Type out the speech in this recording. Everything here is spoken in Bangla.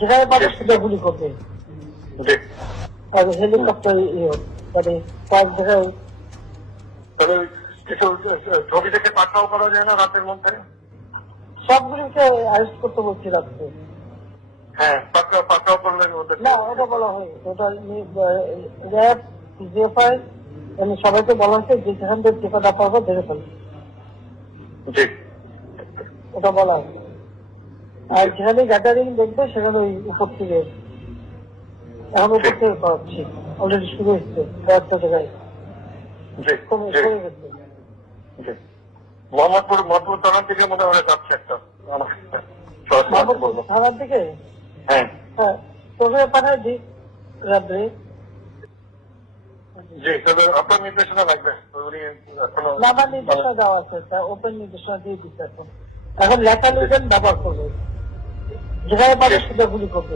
যেখানে পাবে সেটা গুলি করবে। আর হেলিকপ্টার মানে কয়েক জায়গায় ছবি থেকে পাঠাও করা যায় না রাতের মধ্যে। সবগুলিকে অ্যারেস্ট করতে বলছি রাখতে। হ্যাঁ, পাঠাও করলেন না, ওটা বলা হয় ওটা র্যাব জিএফআই সবাইকে বলা হচ্ছে যে যেখান থেকে টিকাটা পাবো ধরে ফেলবে, ওটা বলা হয়। আর যেখানে গ্যাদারিং দেখবে সেখানে ওই উপর থেকে এখন উপর থেকে পাচ্ছি অলরেডি শুরু হচ্ছে কয়েকটা জায়গায় কমে গেছে। মোহাম্মদপুর থানার দিকে মনে হয় যাচ্ছে একটা থানার দিকে। হ্যাঁ হ্যাঁ, তোকে পাঠাই দিই রাত্রে। জি, তবে আপনার নির্দেশনা লাগবে। আমার নির্দেশনা দেওয়া আছে, ওপেন নির্দেশনা দিয়ে দিচ্ছে এখন লেখা লিখেন ব্যবহার করবে, যেখানে পাবে সেটা গুলি করবে।